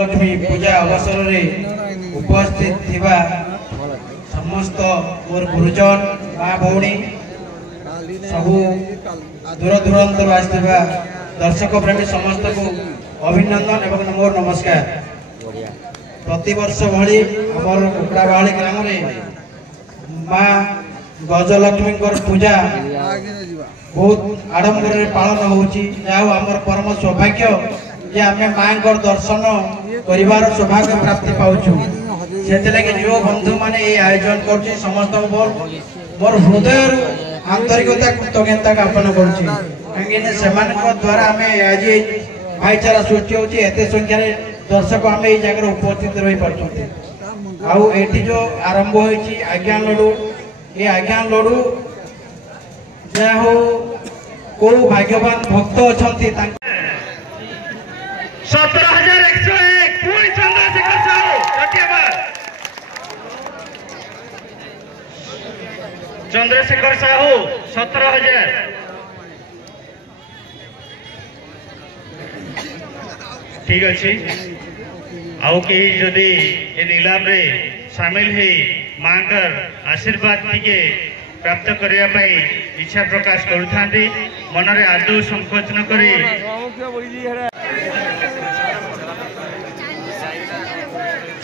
गजलक्ष्मी पूजा अवसर में उपस्थित थिबा समस्त मोर गुरुजन माँ भौणी सबू दूर दूरांतर आसथिबा दर्शक प्रेमी समस्त को अभिनंदन एवं मोर नमस्कार। प्रति वर्ष भली आमर कुकड़ाबाड़ी ग्राम में माँ गजलक्ष्मी पूजा बहुत आडंबर पालन होची। आमर परम सौभाग्य जे आम माँ दर्शन कर सौभाग्य प्राप्ति पाऊँ। से जो बंधु मैंने ये आयोजन कर समस्त मोर हृदय आंतरिकता कृतज्ञता ज्ञापन कर द्वारा आम आज भाईचारा सृष्टि होते संख्यार दर्शक आम ये जगह उपस्थित रही पार्टी। जो आरंभ हो आज्ञा लडू ये आज्ञा लडू जहा हो को भाग्यवान भक्त अच्छा 17,101 पूरी चंद्रशेखर साहू चंद्रशेखर साहू 17,000। ठीक अच्छे आउ कई जदि ए नीलाम रे शामिल है माँ आशीर्वाद टिके प्राप्त करने इच्छा प्रकाश करुता मनरे आदौ संकोच न करी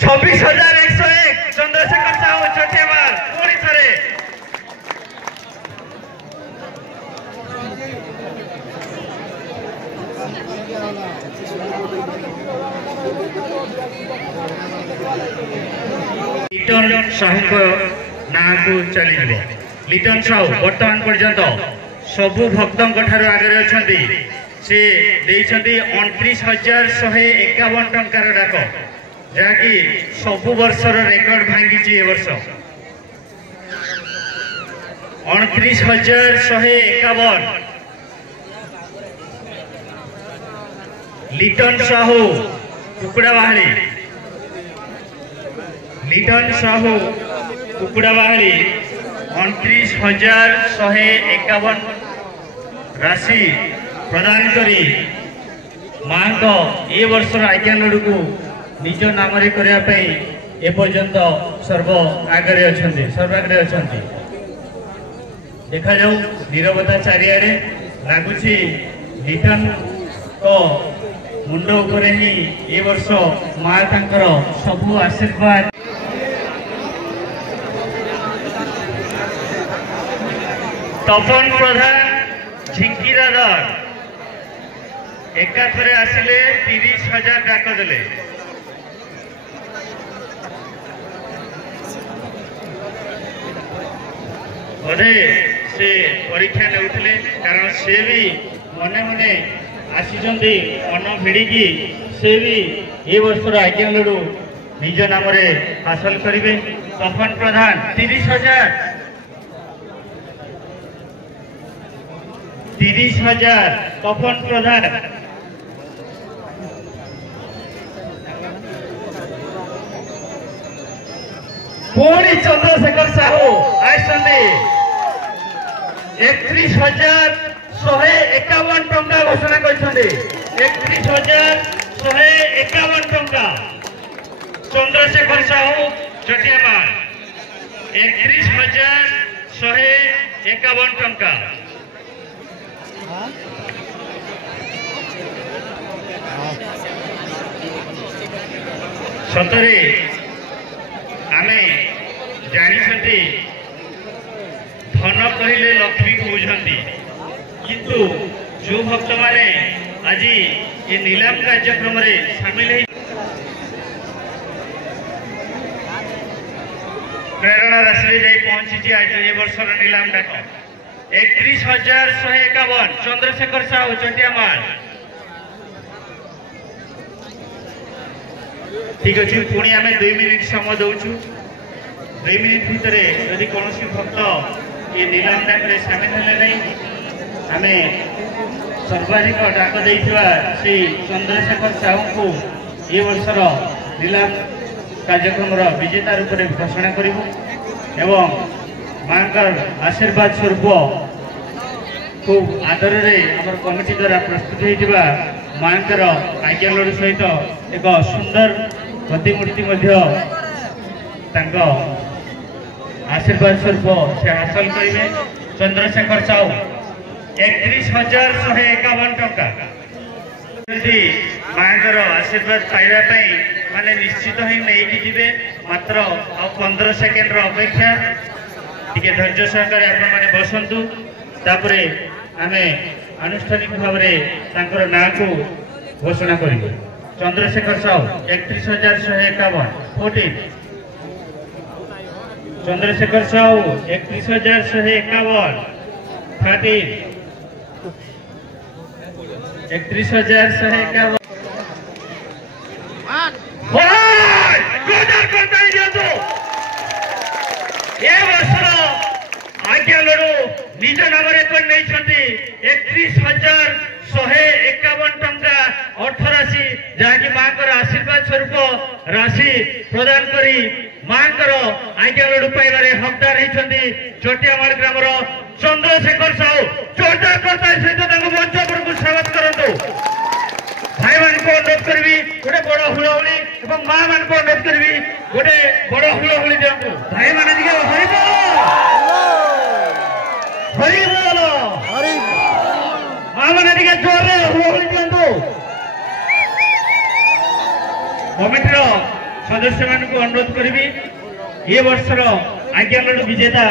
26,101 चंद्रशेखर साहू चटियामाल पुणी थरे लिटन साहू ना को चली लिटन साहू वर्तमान पर्यंत सबु भक्तों आगे अच्छा से 29,151 टंकार डाक जहाँकि सबु वर्षर रेकर्ड भांगी ए वर्ष 29,151 लिटन साहू कुकुड़ाबाड़ी लिटन साहू कुकुड़ाबाड़ी 29,151 राशि प्रदान करी माँ को ए वर्षर आज्ञा लडू को निज नाम करने एपर्यंत सर्व आगे अच्छा सर्वाग्रे अच्छा देखा जाऊ नीरवता चारिआडे लगुच लिटन को मुंड उपरे ही ए वर्ष माँ तांकर सबु आशीर्वाद तपन प्रधान झिंकी दादर एकाथरे आसिले 30,000 डाक देले बोधे से परीक्षा नेउथिले कारण से भी मने मने आसीचंदी मन भिड़िकी से भी ए वर्षर आज्ञा लडू निज नाम हासिल करेंगे। तपन प्रधान 30,000 तपन प्रधान पुणी चंद्रशेखर साहू आसते 31,151 टंका घोषणा कर 31,151 टंका चंद्रशेखर साहू चटियामाल 31,151 टंका सतरे आमे जानी धन कहले लक्ष्मी को बुझती किंतु जो भक्त माने आज ये नीलाम कार्यक्रम रे शामिल है प्रेरणा राशि जाई पहुंची आज ये वर्षर नीलाम डाक 31,151 चंद्रशेखर साहू चटियामाल। ठीक अच्छे पुणी आम 2 मिनिट समय दौचु 2 मिनिट भितर यदि कौन भक्त ये नीलाम डाक सामिल है नहीं आम सर्वाधिक डाक से चंद्रशेखर साहू को ये वर्षर नीलाम कार्यक्रम विजेता रूप में घोषणा करूँ एवं माँ आशीर्वाद स्वरूप खूब आदर रे कमिटी द्वारा प्रस्तुत होता मांकर आज्ञा लड़ू सहित एक सुंदर प्रतिमूर्ति आशीर्वाद स्वरूप से हासिल करेंगे। चंद्रशेखर साहू 31,151 टंका मांकर आशीर्वाद पाइबा माने निश्चित ही नहीं जीवे। मात्र 15 सेकेंड अपेक्षा टिके धैर्य सहकार आपने बसतु। तापरे आमे आनुष्ठानिक भाव में ना को घोषणा करेंगे। चंद्रशेखर साहू 31,151 14। चंद्रशेखर साहू 31,151 13। 31,151 आज्ञा लड़ू निज नाम रेकर्ड नहीं 31,151 टंका अर्थ राशि जहाँकि माँ आशीर्वाद स्वरूप राशि प्रदान करी माँ आज्ञा लड़ू पाइबारे हकदार होती चटियामाल ग्रामर चंद्रशेखर साहू। जोरदार करता सहित मंच पर स्वागत करूँ। भाई मान को अनुरोध करी गोटे बड़ हुलहुली और माँ मान को अनुरोध करी गोटे बड़ हुलहुली दिखाँ। भाई मान हरि बोल माँ मैंने जोर हुलहुली दिखाँ। कमिटर सदस्य मान को अनुरोध करी ये वर्षर आज्ञा लड़ू विजेता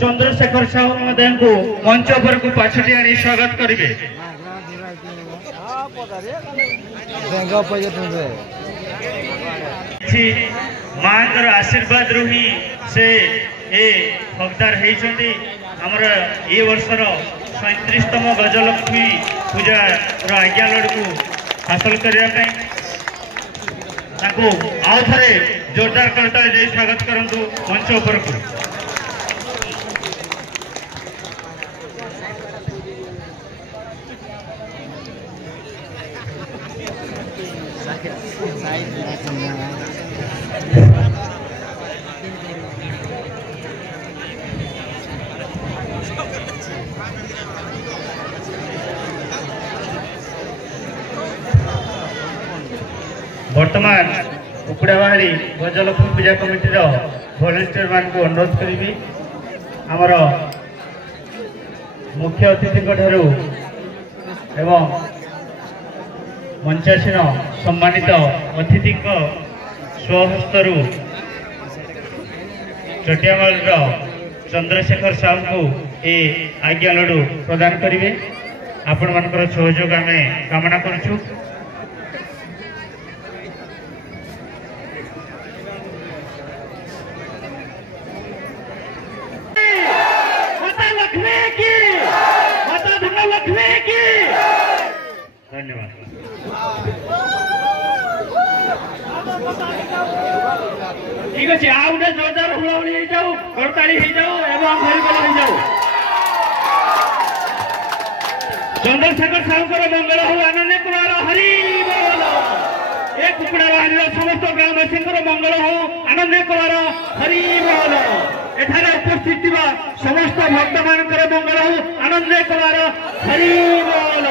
चंद्रशेखर साहू महोदय को मंच पर को पाछटी आनी स्वागत करेंगे। माँ आशीर्वाद रु ही से हकदार होती। आमर ये वर्षर 37तम गजलक्ष्मी पूजा आज्ञा लड़ू को हासिल करने आउ थे जोरदार करता स्वागत करूँ मंच पर को। वर्तमान कुकुड़ाबाड़ी गजलक्ष्मी पूजा कमिटीर भलेंटियर मान को अनुरोध करी आमर मुख्य अतिथि ठारू एवं मंचासीन सम्मानित अतिथि स्वहस्तरु चटियामाल चंद्रशेखर साहू को ये आज्ञा लड़ू प्रदान करेंगे। आपण मानकर सहयोग आम कामना करूँ। धन्यवाद। ठीक अच्छे आउ गए जोरदार हुलहुली हो जाऊ करताली हो जाऊ एवं हरिबोल हो जाऊ। चंद्रशेखर साहू मंगल हो आनंद कुमार हरि बोल। ए कुकुड़ाबाड़ी समस्त ग्रामवासी मंगल हो आनंद कुमार हरि बोल। एठारे उपस्थित समस्त भक्त मान मंगल हो आनंद कुमार हरि बोल।